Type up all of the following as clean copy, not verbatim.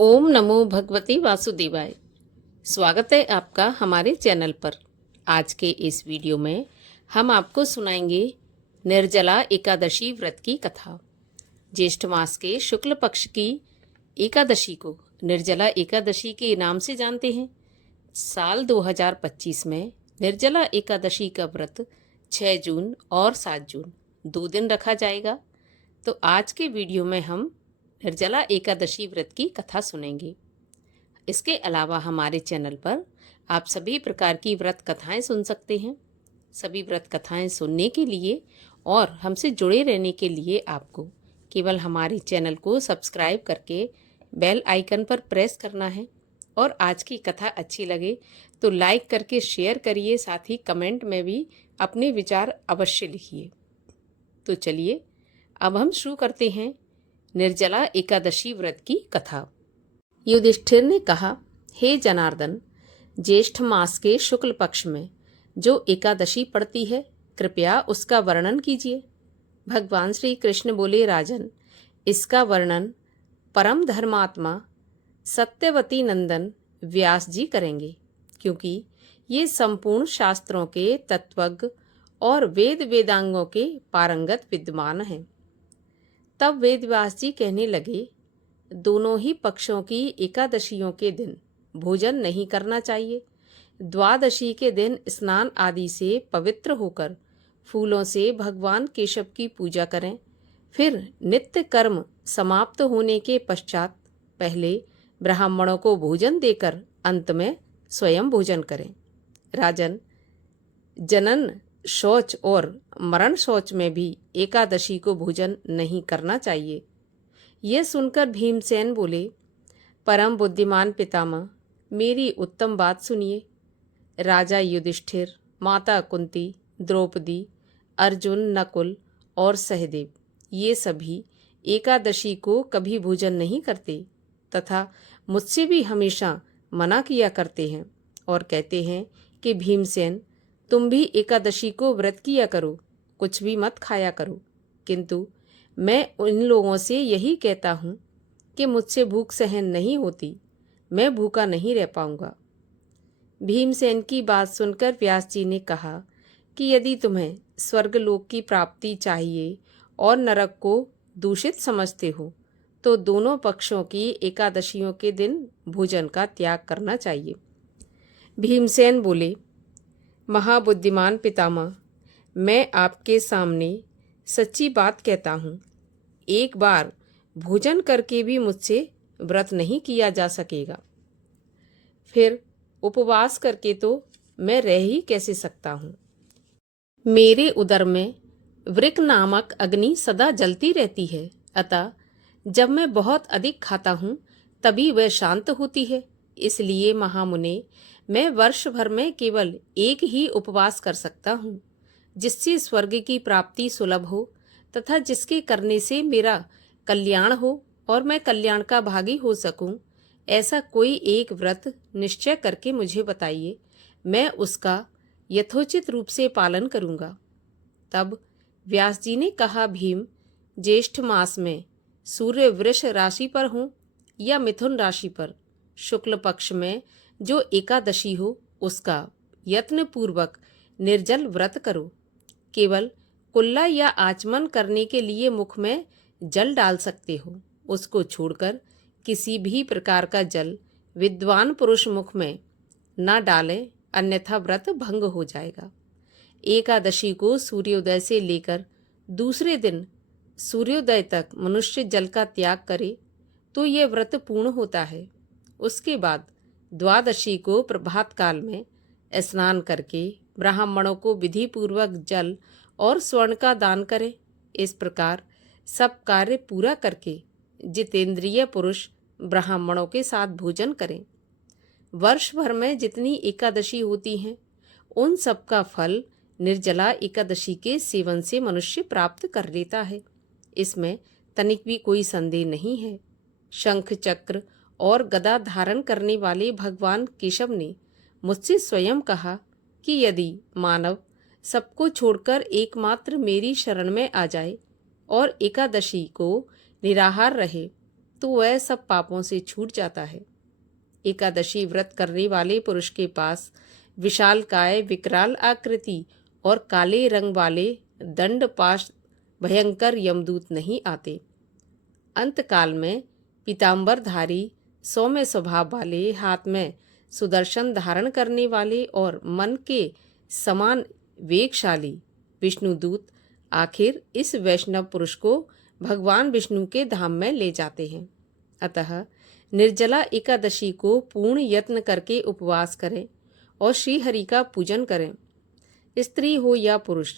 ओम नमो भगवते वासुदेवाय। स्वागत है आपका हमारे चैनल पर। आज के इस वीडियो में हम आपको सुनाएंगे निर्जला एकादशी व्रत की कथा। ज्येष्ठ मास के शुक्ल पक्ष की एकादशी को निर्जला एकादशी के नाम से जानते हैं। साल 2025 में निर्जला एकादशी का व्रत 6 जून और 7 जून 2 दिन रखा जाएगा। तो आज के वीडियो में हम निर्जला एकादशी व्रत की कथा सुनेंगे। इसके अलावा हमारे चैनल पर आप सभी प्रकार की व्रत कथाएं सुन सकते हैं। सभी व्रत कथाएं सुनने के लिए और हमसे जुड़े रहने के लिए आपको केवल हमारे चैनल को सब्सक्राइब करके बेल आइकन पर प्रेस करना है। और आज की कथा अच्छी लगे तो लाइक करके शेयर करिए, साथ ही कमेंट में भी अपने विचार अवश्य लिखिए। तो चलिए अब हम शुरू करते हैं निर्जला एकादशी व्रत की कथा। युधिष्ठिर ने कहा, हे जनार्दन, ज्येष्ठ मास के शुक्ल पक्ष में जो एकादशी पड़ती है, कृपया उसका वर्णन कीजिए। भगवान श्री कृष्ण बोले, राजन, इसका वर्णन परम धर्मात्मा सत्यवती नंदन व्यास जी करेंगे, क्योंकि ये संपूर्ण शास्त्रों के तत्वज्ञ और वेद वेदांगों के पारंगत विद्वान हैं। तब वेदव्यास जी कहने लगे, दोनों ही पक्षों की एकादशियों के दिन भोजन नहीं करना चाहिए। द्वादशी के दिन स्नान आदि से पवित्र होकर फूलों से भगवान केशव की पूजा करें। फिर नित्य कर्म समाप्त होने के पश्चात पहले ब्राह्मणों को भोजन देकर अंत में स्वयं भोजन करें। राजन, जनन शौच और मरण शौच में भी एकादशी को भोजन नहीं करना चाहिए। यह सुनकर भीमसेन बोले, परम बुद्धिमान पितामह, मेरी उत्तम बात सुनिए। राजा युधिष्ठिर, माता कुंती, द्रौपदी, अर्जुन, नकुल और सहदेव ये सभी एकादशी को कभी भोजन नहीं करते तथा मुझसे भी हमेशा मना किया करते हैं और कहते हैं कि भीमसेन, तुम भी एकादशी को व्रत किया करो, कुछ भी मत खाया करो। किंतु मैं उन लोगों से यही कहता हूँ कि मुझसे भूख सहन नहीं होती, मैं भूखा नहीं रह पाऊंगा। भीमसेन की बात सुनकर व्यास जी ने कहा कि यदि तुम्हें स्वर्गलोक की प्राप्ति चाहिए और नरक को दूषित समझते हो तो दोनों पक्षों की एकादशियों के दिन भोजन का त्याग करना चाहिए। भीमसेन बोले, महाबुद्धिमान पितामह, मैं आपके सामने सच्ची बात कहता हूँ। एक बार भोजन करके भी मुझसे व्रत नहीं किया जा सकेगा, फिर उपवास करके तो मैं रह ही कैसे सकता हूँ। मेरे उदर में वृक नामक अग्नि सदा जलती रहती है, अतः जब मैं बहुत अधिक खाता हूँ तभी वह शांत होती है। इसलिए महामुने, मैं वर्ष भर में केवल एक ही उपवास कर सकता हूँ, जिससे स्वर्ग की प्राप्ति सुलभ हो तथा जिसके करने से मेरा कल्याण हो और मैं कल्याण का भागी हो सकूं। ऐसा कोई एक व्रत निश्चय करके मुझे बताइए, मैं उसका यथोचित रूप से पालन करूंगा। तब व्यास जी ने कहा, भीम, ज्येष्ठ मास में सूर्य वृष राशि पर हो या मिथुन राशि पर, शुक्ल पक्ष में जो एकादशी हो उसका यत्न पूर्वक निर्जल व्रत करो। केवल कुल्ला या आचमन करने के लिए मुख में जल डाल सकते हो, उसको छोड़कर किसी भी प्रकार का जल विद्वान पुरुष मुख में न डालें, अन्यथा व्रत भंग हो जाएगा। एकादशी को सूर्योदय से लेकर दूसरे दिन सूर्योदय तक मनुष्य जल का त्याग करे तो यह व्रत पूर्ण होता है। उसके बाद द्वादशी को प्रभात काल में स्नान करके ब्राह्मणों को विधि पूर्वक जल और स्वर्ण का दान करें। इस प्रकार सब कार्य पूरा करके जितेंद्रिय पुरुष ब्राह्मणों के साथ भोजन करें। वर्ष भर में जितनी एकादशी होती हैं उन सब का फल निर्जला एकादशी के सेवन से मनुष्य प्राप्त कर लेता है, इसमें तनिक भी कोई संदेह नहीं है। शंख चक्र और गदा धारण करने वाले भगवान केशव ने मुझसे स्वयं कहा कि यदि मानव सबको छोड़कर एकमात्र मेरी शरण में आ जाए और एकादशी को निराहार रहे तो वह सब पापों से छूट जाता है। एकादशी व्रत करने वाले पुरुष के पास विशालकाय, विकराल आकृति और काले रंग वाले दंडपाश भयंकर यमदूत नहीं आते। अंतकाल में पीतांबरधारी, सौम्य स्वभाव वाले, हाथ में सुदर्शन धारण करने वाले और मन के समान वेगशाली विष्णुदूत आखिर इस वैष्णव पुरुष को भगवान विष्णु के धाम में ले जाते हैं। अतः निर्जला एकादशी को पूर्ण यत्न करके उपवास करें और श्री हरि का पूजन करें। स्त्री हो या पुरुष,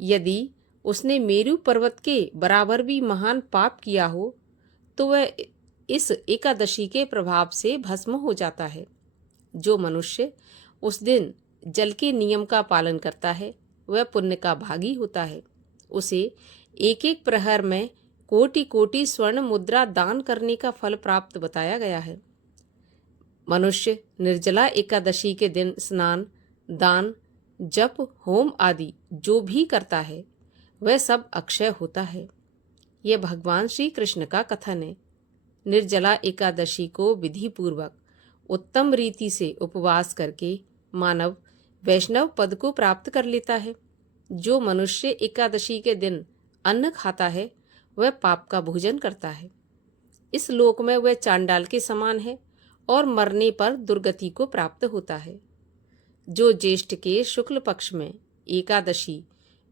यदि उसने मेरु पर्वत के बराबर भी महान पाप किया हो तो वह इस एकादशी के प्रभाव से भस्म हो जाता है। जो मनुष्य उस दिन जल के नियम का पालन करता है वह पुण्य का भागी होता है। उसे एक एक प्रहर में कोटि कोटि स्वर्ण मुद्रा दान करने का फल प्राप्त बताया गया है। मनुष्य निर्जला एकादशी के दिन स्नान, दान, जप, होम आदि जो भी करता है वह सब अक्षय होता है। यह भगवान श्री कृष्ण का कथन है। निर्जला एकादशी को विधि पूर्वक उत्तम रीति से उपवास करके मानव वैष्णव पद को प्राप्त कर लेता है। जो मनुष्य एकादशी के दिन अन्न खाता है वह पाप का भोजन करता है। इस लोक में वह चांडाल के समान है और मरने पर दुर्गति को प्राप्त होता है। जो ज्येष्ठ के शुक्ल पक्ष में एकादशी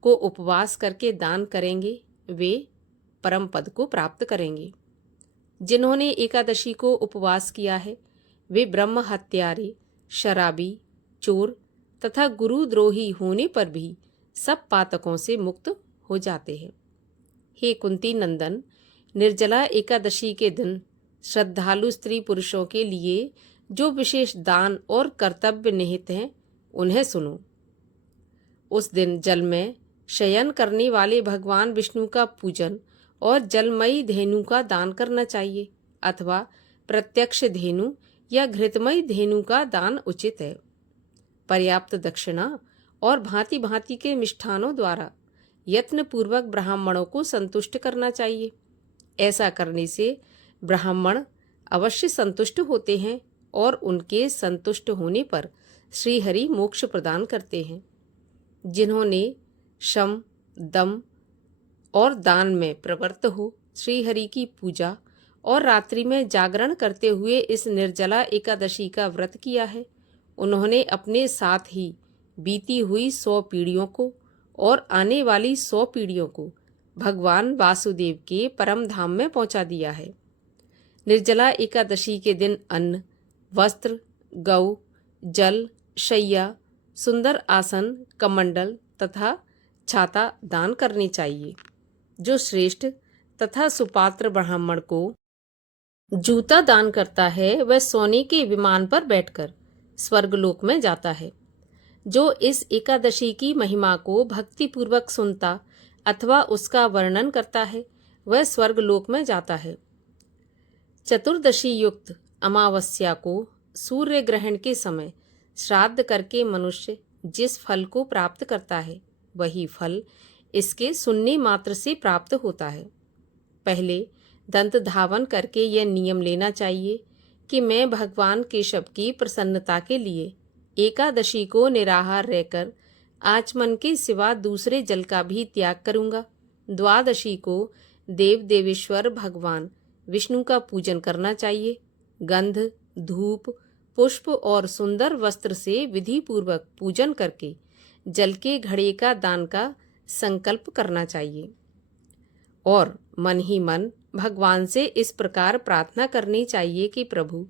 को उपवास करके दान करेंगे वे परम पद को प्राप्त करेंगे। जिन्होंने एकादशी को उपवास किया है वे ब्रह्म हत्यारे, शराबी, चोर तथा गुरुद्रोही होने पर भी सब पातकों से मुक्त हो जाते हैं। हे कुंती नंदन, निर्जला एकादशी के दिन श्रद्धालु स्त्री पुरुषों के लिए जो विशेष दान और कर्तव्य निहित हैं उन्हें सुनो। उस दिन जल में शयन करने वाले भगवान विष्णु का पूजन और जलमयी धेनु का दान करना चाहिए अथवा प्रत्यक्ष धेनु या घृतमयी धेनु का दान उचित है। पर्याप्त दक्षिणा और भांति भांति के मिष्ठानों द्वारा यत्न पूर्वक ब्राह्मणों को संतुष्ट करना चाहिए। ऐसा करने से ब्राह्मण अवश्य संतुष्ट होते हैं और उनके संतुष्ट होने पर श्री हरि मोक्ष प्रदान करते हैं। जिन्होंने शम, दम और दान में प्रवृत्त हो श्री हरि की पूजा और रात्रि में जागरण करते हुए इस निर्जला एकादशी का व्रत किया है, उन्होंने अपने साथ ही बीती हुई 100 पीढ़ियों को और आने वाली 100 पीढ़ियों को भगवान वासुदेव के परम धाम में पहुंचा दिया है। निर्जला एकादशी के दिन अन्न, वस्त्र, गौ, जल, शैया, सुंदर आसन, कमंडल तथा छाता दान करनी चाहिए। जो श्रेष्ठ तथा सुपात्र ब्राह्मण को जूता दान करता है वह सोने के विमान पर बैठकर स्वर्गलोक में जाता है। जो इस एकादशी की महिमा को भक्तिपूर्वक सुनता अथवा उसका वर्णन करता है वह स्वर्गलोक में जाता है। चतुर्दशी युक्त अमावस्या को सूर्य ग्रहण के समय श्राद्ध करके मनुष्य जिस फल को प्राप्त करता है वही फल इसके सुनने मात्र से प्राप्त होता है। पहले दंत धावन करके यह नियम लेना चाहिए कि मैं भगवान केशव की प्रसन्नता के लिए एकादशी को निराहार रहकर आचमन के सिवा दूसरे जल का भी त्याग करूंगा। द्वादशी को देव देवेश्वर भगवान विष्णु का पूजन करना चाहिए। गंध, धूप, पुष्प और सुंदर वस्त्र से विधि पूर्वक पूजन करके जल के घड़े का दान का संकल्प करना चाहिए और मन ही मन भगवान से इस प्रकार प्रार्थना करनी चाहिए कि प्रभु,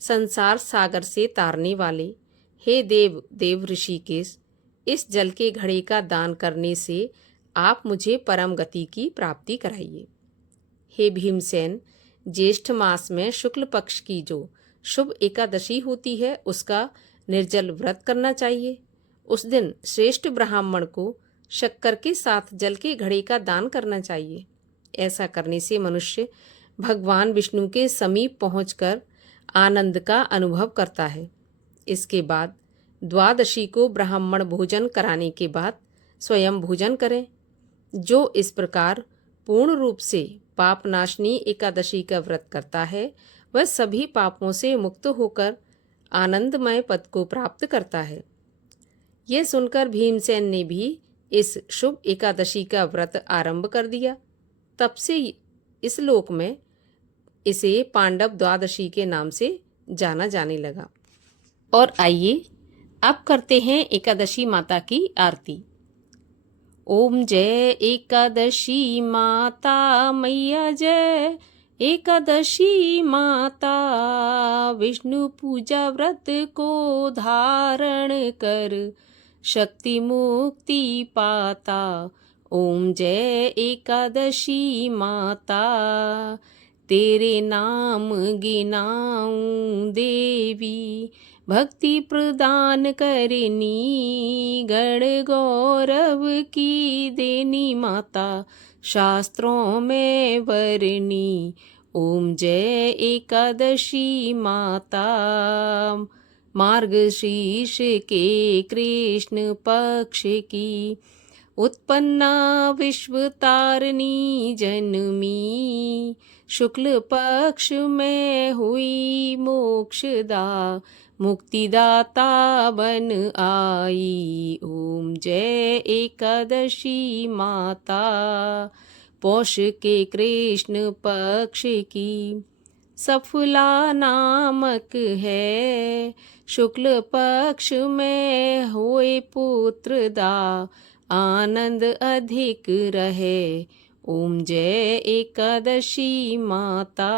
संसार सागर से तारने वाले हे देव देव ऋषिकेश, इस जल के घड़े का दान करने से आप मुझे परम गति की प्राप्ति कराइए। हे भीमसेन, ज्येष्ठ मास में शुक्ल पक्ष की जो शुभ एकादशी होती है उसका निर्जल व्रत करना चाहिए। उस दिन श्रेष्ठ ब्राह्मण को शक्कर के साथ जल के घड़े का दान करना चाहिए। ऐसा करने से मनुष्य भगवान विष्णु के समीप पहुंचकर आनंद का अनुभव करता है। इसके बाद द्वादशी को ब्राह्मण भोजन कराने के बाद स्वयं भोजन करें। जो इस प्रकार पूर्ण रूप से पाप नाशनी एकादशी का व्रत करता है वह सभी पापों से मुक्त होकर आनंदमय पद को प्राप्त करता है। यह सुनकर भीमसेन ने भी इस शुभ एकादशी का व्रत आरंभ कर दिया। तब से इस लोक में इसे पांडव द्वादशी के नाम से जाना जाने लगा। और आइए अब करते हैं एकादशी माता की आरती। ओम जय एकादशी माता मैया जय एकादशी माता, विष्णु पूजा व्रत को धारण कर शक्ति मुक्ति पाता। ओम जय एकादशी माता, तेरे नाम गिनाऊं देवी, भक्ति प्रदान करनी, गण गौरव की देनी माता, शास्त्रों में वरनी। ओम जय एकादशी माता, मार्गशीर्ष के कृष्ण पक्ष की उत्पन्ना विश्व तारिणी जनमी, शुक्ल पक्ष में हुई मोक्षदा, मुक्तिदाता बन आई। ओम जय एकादशी माता, पौष के कृष्ण पक्ष की सफला नामक है, शुक्ल पक्ष में हुए पुत्रदा, आनंद अधिक रहे। ओम जय एकादशी माता,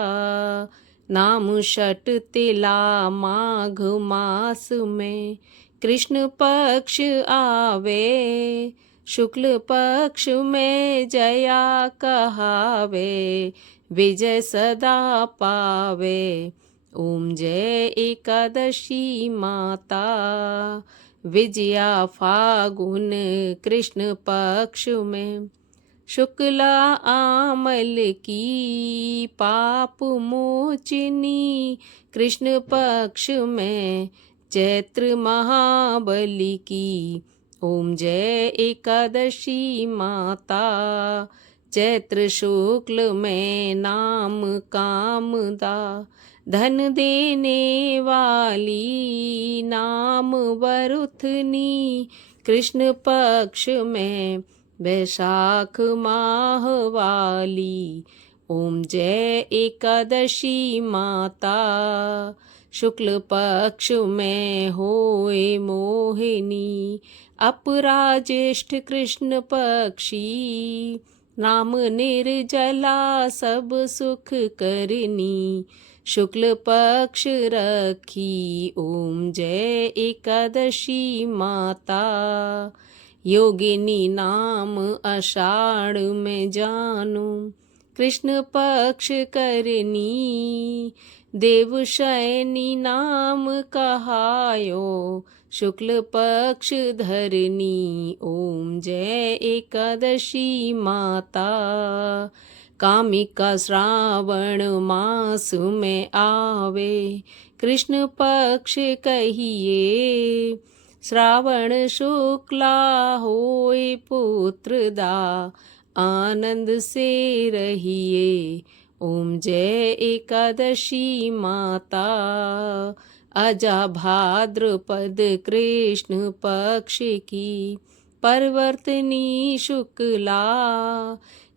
नाम षट तिला माघ मास में कृष्ण पक्ष आवे, शुक्ल पक्ष में जया कहावे, विजय सदा पावे। ओम जय एकादशी माता, विजया फागुन कृष्ण पक्ष में शुक्ला आमल की, पाप मोचिनी कृष्ण पक्ष में चैत्र महाबली की। ओम जय एकादशी माता, चैत्र शुक्ल में नाम कामदा, धन देने वाली नाम वरुथनी, कृष्ण पक्ष में वैशाख माह वाली। ओम जय एकादशी माता, शुक्ल पक्ष में होए मोहिनी, अपराज्येष्ठ कृष्ण पक्षी, नाम निर्जला सब सुख करनी, शुक्ल पक्ष रखी। ओम जय एकादशी माता, योगिनी नाम आषाढ़ में जानू, कृष्ण पक्ष करनी, देवशयनी नाम कहायो, शुक्ल पक्ष धरनी। ओम जय एकादशी माता, कामिका श्रावण मास में आवे, कृष्ण पक्ष कहिए, श्रावण शुक्ला होए पुत्रदा, आनंद से रहिए। ओम जय एकादशी माता, अजा भाद्रपद कृष्ण पक्ष की परवर्तनी शुक्ला,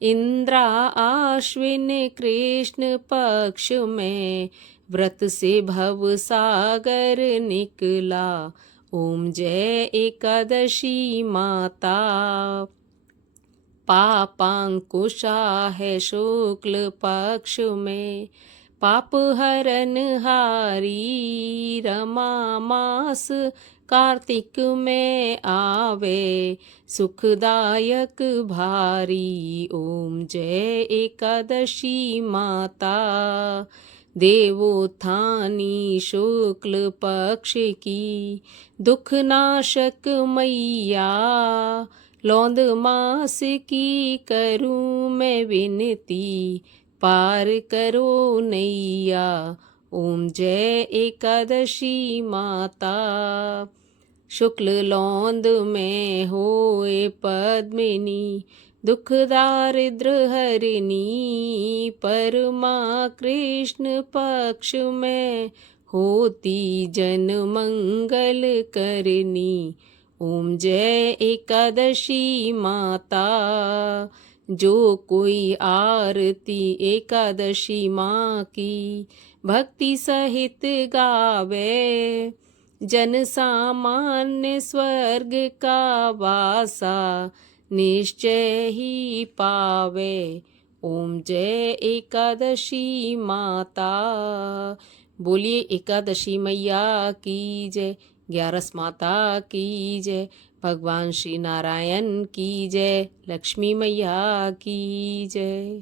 इंद्रा आश्विन कृष्ण पक्ष में व्रत से भव सागर निकला। ओम जय एकादशी माता, पापांकुशा है शुक्ल पक्ष में, पाप हरन हारी, रमा मास कार्तिक में आवे, सुखदायक भारी। ओम जय एकादशी माता, देवोत्थानी शुक्ल पक्ष की दुखनाशक मैया, लौंद मास की करूं मैं विनती, पार करो नैया। ओम जय एकादशी माता, शुक्ल लौंद में होए पद्मिनी, दुख दारिद्र हरिणी, परमा कृष्ण पक्ष में, होती जन मंगल करनी। ओम जय एकादशी माता, जो कोई आरती एकादशी माँ की भक्ति सहित गावे, जन सामान्य स्वर्ग का वासा निश्चय ही पावे। ओम जय एकादशी माता। बोलिए एकादशी मैया की जय, 11 माता की जय, भगवान श्री नारायण की जय, लक्ष्मी मैया की जय।